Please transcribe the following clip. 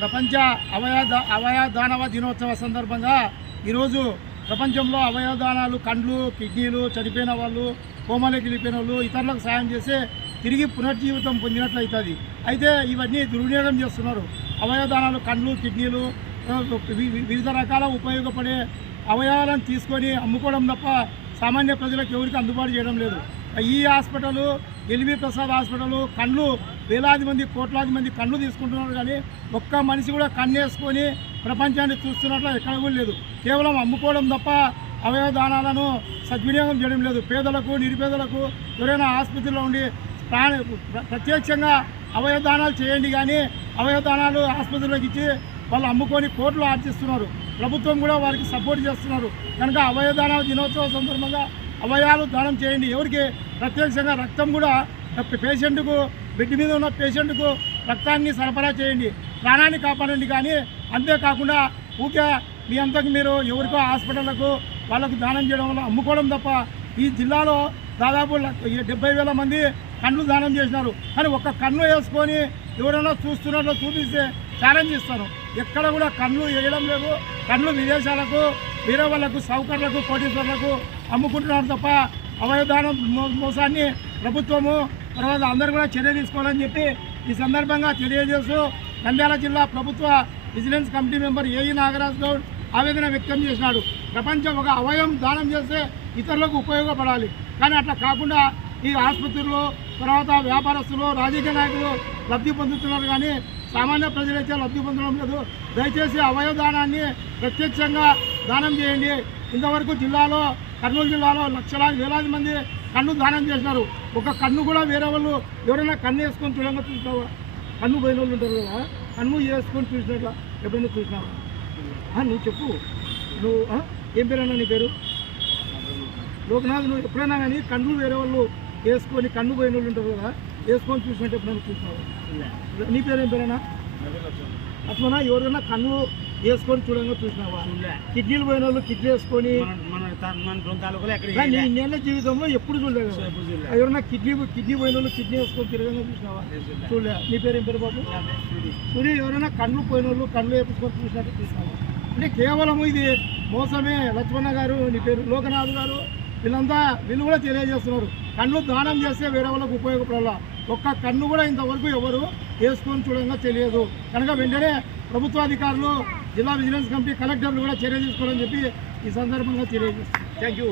ప్రపంచ అవయవ అవయవ దానవ దినోత్సవ సందర్భంగా ఈరోజు ప్రపంచంలో అవయవదానాలు కండ్లు కిడ్నీలు చనిపోయిన వాళ్ళు కోమలకి వెళ్ళిపోయిన వాళ్ళు ఇతరులకు సాయం చేసి తిరిగి పునర్జీవితం పొందినట్లయితుంది. అయితే ఇవన్నీ దుర్వినియోగం చేస్తున్నారు. అవయవదానాలు కండ్లు కిడ్నీలు వివిధ రకాల ఉపయోగపడే అవయవాలను తీసుకొని అమ్ముకోవడం తప్ప సామాన్య ప్రజలకు ఎవరికి అందుబాటు చేయడం లేదు. ఈ హాస్పిటల్ ఎల్వి ప్రసాద్ హాస్పిటల్ కళ్ళు వేలాది మంది కోట్లాది మంది కళ్ళు తీసుకుంటున్నారు కానీ ఒక్క మనిషి కూడా కన్నేసుకొని ప్రపంచాన్ని చూస్తున్నట్లు ఎక్కడ కూడా లేదు. కేవలం అమ్ముకోవడం తప్ప అవయవ దానాలను సద్వినియోగం చేయడం లేదు. పేదలకు నిరుపేదలకు ఎవరైనా ఆసుపత్రిలో ఉండి ప్రాణ ప్రత్యక్షంగా అవయవ దానాలు చేయండి కానీ అవయవ దానాలు ఆసుపత్రిలోకి ఇచ్చి వాళ్ళు అమ్ముకొని కోట్లు ఆర్జిస్తున్నారు. ప్రభుత్వం కూడా వారికి సపోర్ట్ చేస్తున్నారు. కనుక అవయవ దినోత్సవ సందర్భంగా అవయవాలు దానం చేయండి. ఎవరికి? ప్రత్యక్షంగా రక్తం కూడా పేషెంట్కు బెడ్ మీద ఉన్న పేషెంట్కు రక్తాన్ని సరఫరా చేయండి. ప్రాణాన్ని కాపాడండి కానీ అంతేకాకుండా ఊకే మీ అంతకు మీరు ఎవరికో హాస్పిటళ్ళకు వాళ్ళకు దానం చేయడం వల్ల అమ్ముకోవడం తప్ప ఈ జిల్లాలో దాదాపు డెబ్బై వేల మంది కళ్ళు దానం చేసినారు. కానీ ఒక్క కన్ను వేసుకొని ఎవరైనా చూస్తున్నట్లు చూపిస్తే ఛాలెంజ్ ఇస్తాను ఎక్కడ కూడా కళ్ళు వేయడం లేదు. కళ్ళు విదేశాలకు వేరే వాళ్ళకు సౌకర్యాలకు కోటీశ్వర్లకు అమ్ముకుంటున్నారు తప్ప అవయవదానం మోసాన్ని ప్రభుత్వము తర్వాత అందరూ కూడా చర్య తీసుకోవాలని చెప్పి ఈ సందర్భంగా తెలియజేస్తూ నంద్యాల జిల్లా ప్రభుత్వ vigilance committee member AE Nagaraj Goud ఆవేదన వ్యక్తం చేసినాడు. ప్రపంచం ఒక అవయవం దానం చేస్తే ఇతరులకు ఉపయోగపడాలి. కానీ అట్లా కాకుండా ఈ ఆసుపత్రులు తర్వాత వ్యాపారస్తులు రాజకీయ నాయకులు లబ్ధి పొందుతున్నారు కానీ సామాన్య ప్రజలైతే లబ్ధి పొందడం లేదు. దయచేసి అవయవ దానాన్ని ప్రత్యక్షంగా దానం చేయండి. ఇంతవరకు జిల్లాలో కర్నూలు జిల్లాలో లక్షలాది వేలాది మంది కన్ను దానం చేసినారు ఒక కన్ను కూడా వేరే వాళ్ళు ఎవరైనా కన్ను వేసుకొని చూడంగా చూసినావా? కన్ను పోయిన వాళ్ళు ఉంటారు కదా కన్ను వేసుకొని చూసినట్లా ఎప్పుడైనా చూసినావా? ఆ, నువ్వు చెప్పు. నువ్వు? ఏం పేరన్నా నీ పేరు? లోకనాథ్ నువ్వు ఎప్పుడైనా కానీ కన్ను వేరే వాళ్ళు వేసుకొని కన్ను పోయిన వాళ్ళు ఉంటారు కదా వేసుకొని చూసినట్టు ఎప్పుడైనా చూసినావా? నీ పేరు ఏం పేరేనా అట్లనా ఎవరైనా కన్ను వేసుకొని చూడంగా చూసినావా? కిడ్నీలు పోయిన వాళ్ళు కిడ్నీ వేసుకొని కానీ నీ నెల జీవితంలో ఎప్పుడు చూడలేదు. కదా. ఎవరైనా కిడ్నీ కిడ్నీ పోయిన వాళ్ళు కిడ్నీ వేసుకొని తిరగంగా చూసినావా? చూడలే. నీ పేరు ఏం పేరు బాబు? సూర్య ఎవరైనా కళ్ళు పోయిన వాళ్ళు కళ్ళు వేసుకొని చూసినట్టు చూసినావా? అంటే కేవలం ఇది మోసమే. లక్ష్మణ గారు నీ పేరు లోకనాథ్ గారు వీళ్ళంతా వీళ్ళు కూడా తెలియజేస్తున్నారు. కళ్ళు దానం చేస్తే వేరే వాళ్ళకు ఉపయోగపడాల? ఒక్క కన్ను కూడా ఇంతవరకు ఎవరు వేసుకొని చూడంగా తెలియదు. కనుక వెంటనే ప్రభుత్వాధికారులు జిల్లా విజిలెన్స్ కమిటీ కలెక్టర్లు కూడా చర్య తీసుకోవాలని చెప్పి ఈ సందర్భంగా తెలియజేస్తాను థ్యాంక్ యూ